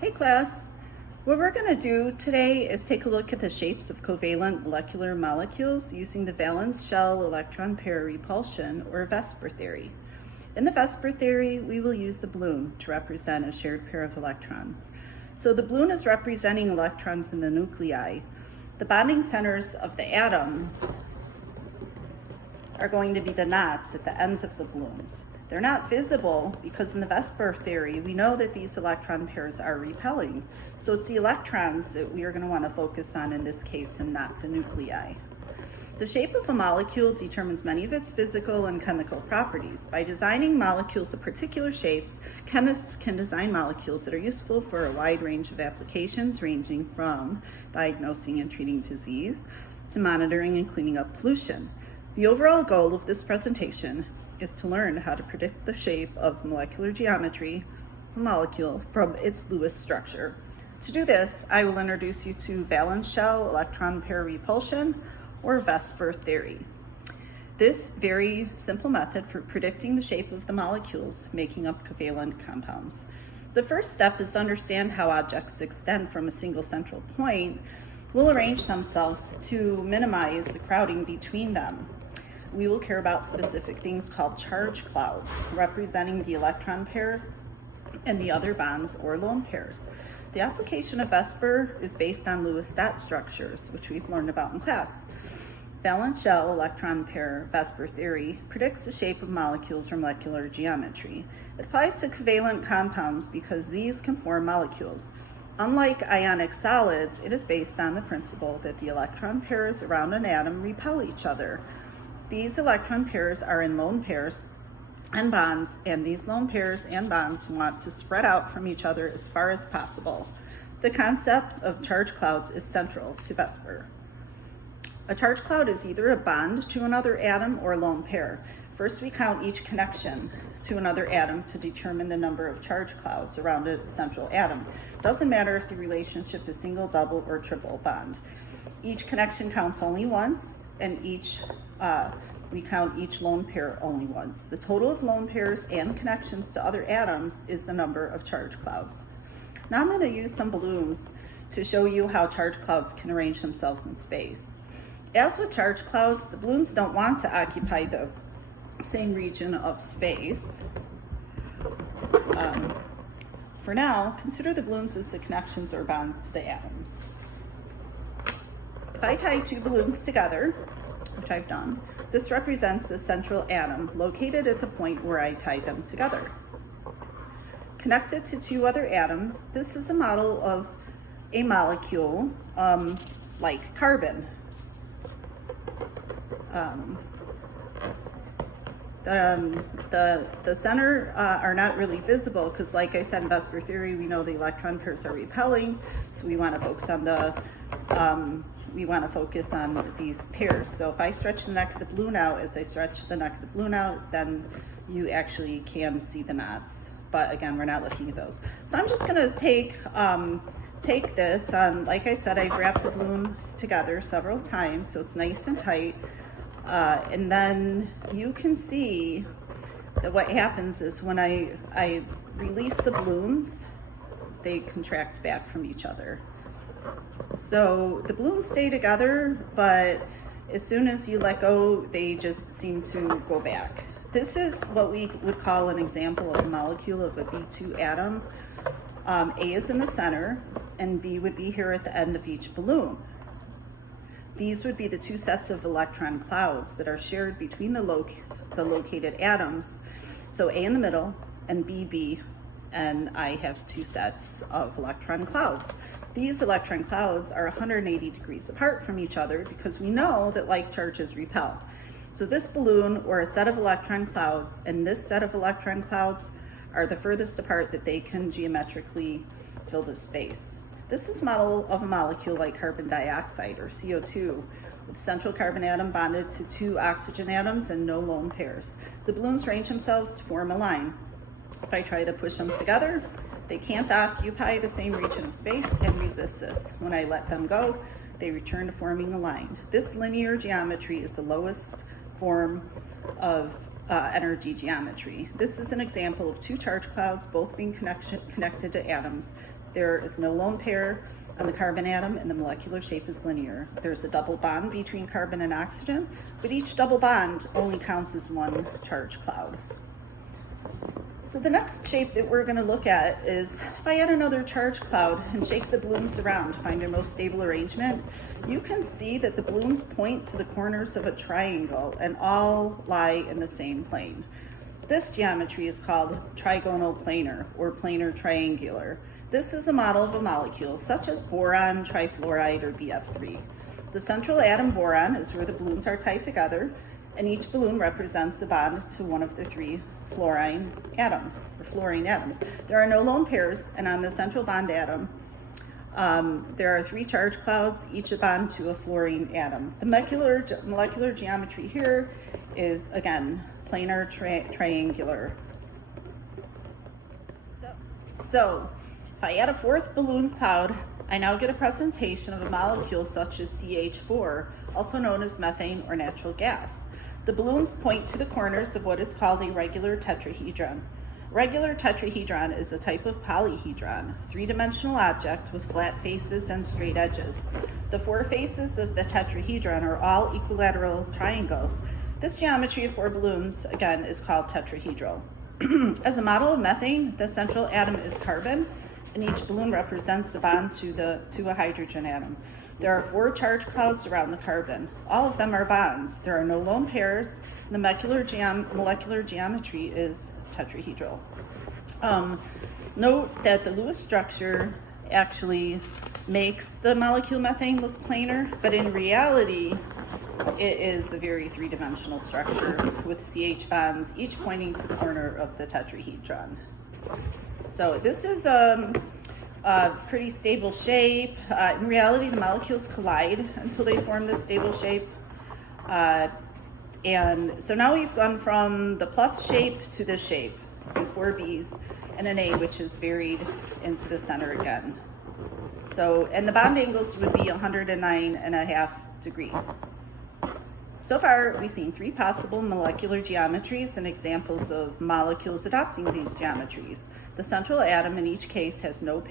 Hey class, what we're going to do today is take a look at the shapes of covalent molecular molecules using the valence shell electron pair repulsion, or VSEPR theory. In the VSEPR theory, we will use the balloon to represent a shared pair of electrons. So the balloon is representing electrons in the nuclei. The bonding centers of the atoms are going to be the knots at the ends of the balloons. They're not visible because in the VSEPR theory, we know that these electron pairs are repelling. So it's the electrons that we are going to want to focus on in this case and not the nuclei. The shape of a molecule determines many of its physical and chemical properties. By designing molecules of particular shapes, chemists can design molecules that are useful for a wide range of applications, ranging from diagnosing and treating disease to monitoring and cleaning up pollution. The overall goal of this presentation is to learn how to predict the shape of molecular geometry of a molecule from its Lewis structure. To do this, I will introduce you to valence shell electron pair repulsion, or VSEPR theory. This very simple method for predicting the shape of the molecules making up covalent compounds. The first step is to understand how objects extend from a single central point will arrange themselves to minimize the crowding between them. We will care about specific things called charge clouds, representing the electron pairs and the other bonds or lone pairs. The application of VSEPR is based on Lewis stat structures, which we've learned about in class. Valence shell electron pair VSEPR theory predicts the shape of molecules from molecular geometry. It applies to covalent compounds because these can form molecules. Unlike ionic solids, it is based on the principle that the electron pairs around an atom repel each other. These electron pairs are in lone pairs and bonds, and these lone pairs and bonds want to spread out from each other as far as possible. The concept of charge clouds is central to VSEPR. A charge cloud is either a bond to another atom or a lone pair. First, we count each connection to another atom to determine the number of charge clouds around a central atom. Doesn't matter if the relationship is single, double, or triple bond. Each connection counts only once, and we count each lone pair only once. The total of lone pairs and connections to other atoms is the number of charge clouds. Now I'm going to use some balloons to show you how charge clouds can arrange themselves in space. As with charge clouds, the balloons don't want to occupy the same region of space. For now, consider the balloons as the connections or bonds to the atoms. If I tie two balloons together, which I've done, this represents the central atom located at the point where I tied them together. Connected to two other atoms, this is a model of a molecule like carbon. The center are not really visible because, like I said in VSEPR theory, we know the electron pairs are repelling, so we want to focus on these pairs. So if I stretch the neck of the balloon out, as I stretch the neck of the balloon out, then you actually can see the knots. But again, we're not looking at those. So I'm just going to take this. Like I said, I've wrapped the balloons together several times, so it's nice and tight. And then you can see that what happens is when I release the balloons, they contract back from each other. So the balloons stay together, but as soon as you let go, they just seem to go back. This is what we would call an example of a molecule of a B2 atom. A is in the center, and B would be here at the end of each balloon. These would be the two sets of electron clouds that are shared between the located atoms. So A in the middle and B, and I have two sets of electron clouds. These electron clouds are 180 degrees apart from each other because we know that like charges repel. So this balloon, or a set of electron clouds, and this set of electron clouds are the furthest apart that they can geometrically fill the space. This is a model of a molecule like carbon dioxide, or CO2, with a central carbon atom bonded to two oxygen atoms and no lone pairs. The balloons arrange themselves to form a line. If I try to push them together, they can't occupy the same region of space and resist this. When I let them go, they return to forming a line. This linear geometry is the lowest form of energy geometry. This is an example of two charge clouds, both being connected to atoms, There is no lone pair on the carbon atom, and the molecular shape is linear. There's a double bond between carbon and oxygen, but each double bond only counts as one charge cloud. So the next shape that we're going to look at is if I add another charge cloud and shake the balloons around to find their most stable arrangement, you can see that the balloons point to the corners of a triangle and all lie in the same plane. This geometry is called trigonal planar or planar triangular. This is a model of a molecule such as boron, trifluoride, or BF3. The central atom boron is where the balloons are tied together, and each balloon represents a bond to one of the three fluorine atoms. There are no lone pairs, and on the central bond atom, there are three charge clouds, each a bond to a fluorine atom. The molecular geometry here is, again, planar triangular. So, if I add a fourth balloon cloud, I now get a presentation of a molecule such as CH4, also known as methane or natural gas. The balloons point to the corners of what is called a regular tetrahedron. Regular tetrahedron is a type of polyhedron, three-dimensional object with flat faces and straight edges. The four faces of the tetrahedron are all equilateral triangles. This geometry of four balloons, again, is called tetrahedral. As a model of methane, the central atom is carbon, and each balloon represents a bond to a hydrogen atom. There are four charge clouds around the carbon. All of them are bonds. There are no lone pairs. The molecular geometry is tetrahedral. Note that the Lewis structure actually makes the molecule methane look planar, but in reality, it is a very three-dimensional structure with CH bonds, each pointing to the corner of the tetrahedron. So this is a pretty stable shape. In reality, the molecules collide until they form this stable shape. And so now we've gone from the plus shape to this shape, with four B's and an A, which is buried into the center again. So, and the bond angles would be 109.5 degrees. So far, we've seen three possible molecular geometries and examples of molecules adopting these geometries. The central atom in each case has no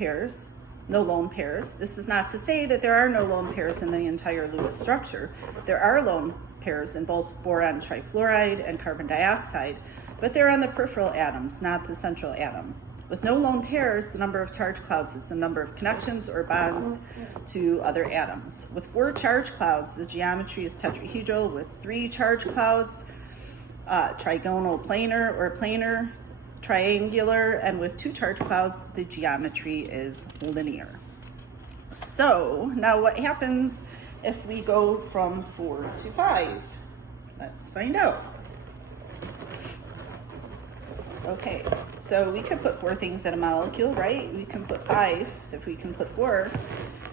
lone pairs. This is not to say that there are no lone pairs in the entire Lewis structure. There are lone pairs in both boron trifluoride and carbon dioxide, but they're on the peripheral atoms, not the central atom. With no lone pairs, the number of charge clouds is the number of connections or bonds to other atoms. With four charge clouds, the geometry is tetrahedral. With three charge clouds, trigonal planar or planar triangular, and with two charge clouds, the geometry is linear. So now what happens if we go from 4 to 5? Let's find out. Okay, so we could put 4 things in a molecule, right? We can put 5 if we can put 4.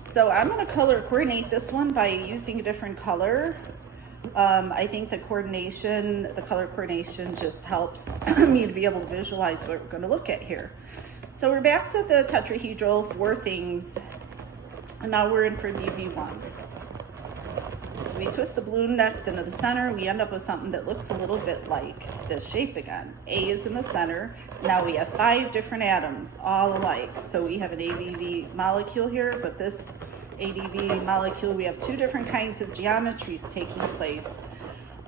So I'm going to color coordinate this one by using a different color. I think the color coordination just helps me to be able to visualize what we're going to look at here. So we're back to the tetrahedral 4 things, and now we're in for BV1. We twist the balloon next into the center. We end up with something that looks a little bit like this shape again. A is in the center. Now we have 5 different atoms, all alike. So we have an ABV molecule here, but this ADV molecule, we have 2 different kinds of geometries taking place.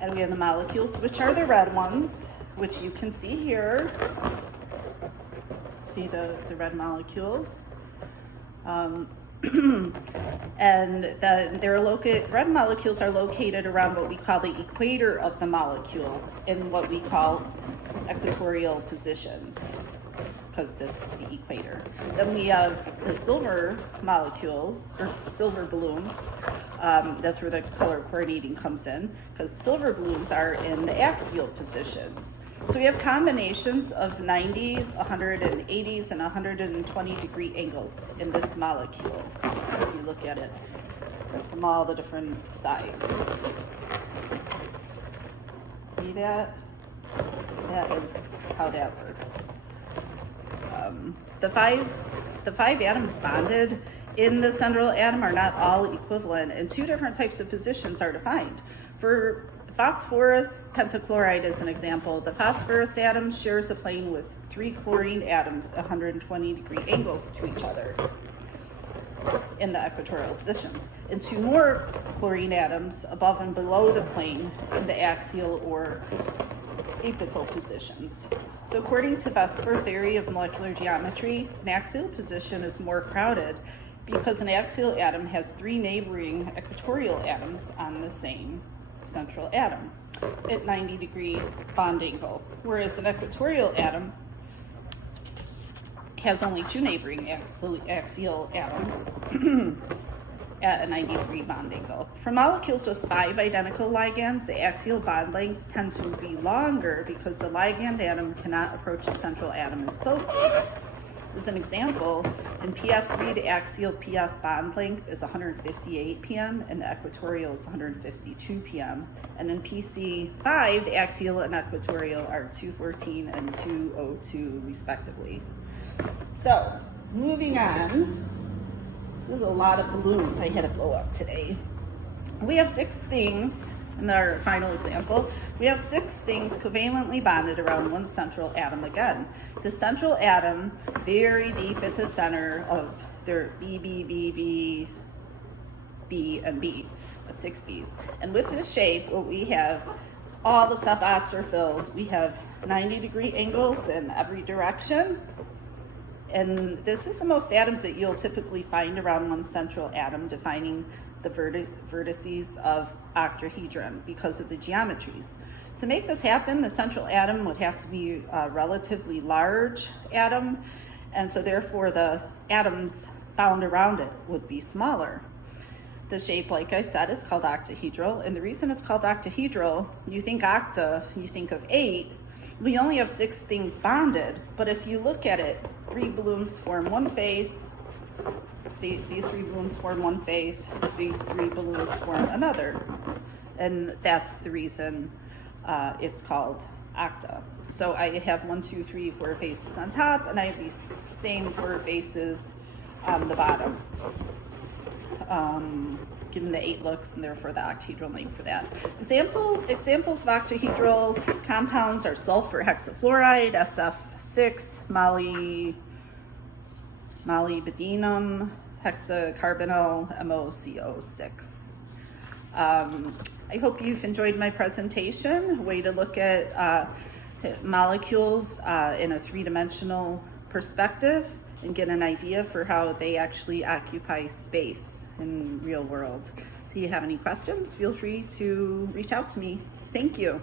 And we have the molecules, which are the red ones, which you can see here. See the red molecules. And red molecules are located around what we call the equator of the molecule in what we call equatorial positions, because that's the equator. Then we have the silver molecules, or silver balloons. That's where the color coordinating comes in, because silver balloons are in the axial positions. So we have combinations of 90s, 180s, and 120 degree angles in this molecule, if you look at it from all the different sides. See that? That is how that works. The five atoms bonded in the central atom are not all equivalent, and 2 different types of positions are defined. For Phosphorus pentachloride is an example. The phosphorus atom shares a plane with 3 chlorine atoms at 120-degree angles to each other in the equatorial positions, and 2 more chlorine atoms above and below the plane in the axial or apical positions. So according to VSEPR theory of molecular geometry, an axial position is more crowded because an axial atom has 3 neighboring equatorial atoms on the same central atom at 90-degree bond angle, whereas an equatorial atom has only 2 neighboring axial atoms at a 90-degree bond angle. For molecules with 5 identical ligands, the axial bond lengths tend to be longer because the ligand atom cannot approach the central atom as closely. As an example, in PF3, the axial PF bond length is 158 pm and the equatorial is 152 pm. And in PC5, the axial and equatorial are 214 and 202 respectively. So, moving on, there's a lot of balloons I had to blow up today. We have 6 things, in our final example, we have 6 things covalently bonded around one central atom again. The central atom, very deep at the center of their B, B, B, B, B, and B, with 6 B's. And with this shape, what we have is all the subdots are filled. We have 90-degree angles in every direction. And this is the most atoms that you'll typically find around one central atom, defining the vertices of octahedron because of the geometries. To make this happen, the central atom would have to be a relatively large atom, and so therefore the atoms bound around it would be smaller. The shape, like I said, is called octahedral, and the reason it's called octahedral, you think octa, you think of 8. We only have 6 things bonded, but if you look at it, 3 balloons form one face, these 3 balloons form one face, these 3 balloons form another. And that's the reason it's called octa. So I have 1, 2, 3, 4 faces on top, and I have these same 4 faces on the bottom. Given the 8 looks, and therefore the octahedral name for that. Examples of octahedral compounds are sulfur hexafluoride, SF6, molybdenum, hexacarbonyl, MoCO6. I hope you've enjoyed my presentation, a way to look at molecules in a 3-dimensional perspective and get an idea for how they actually occupy space in real world. If you have any questions, feel free to reach out to me. Thank you.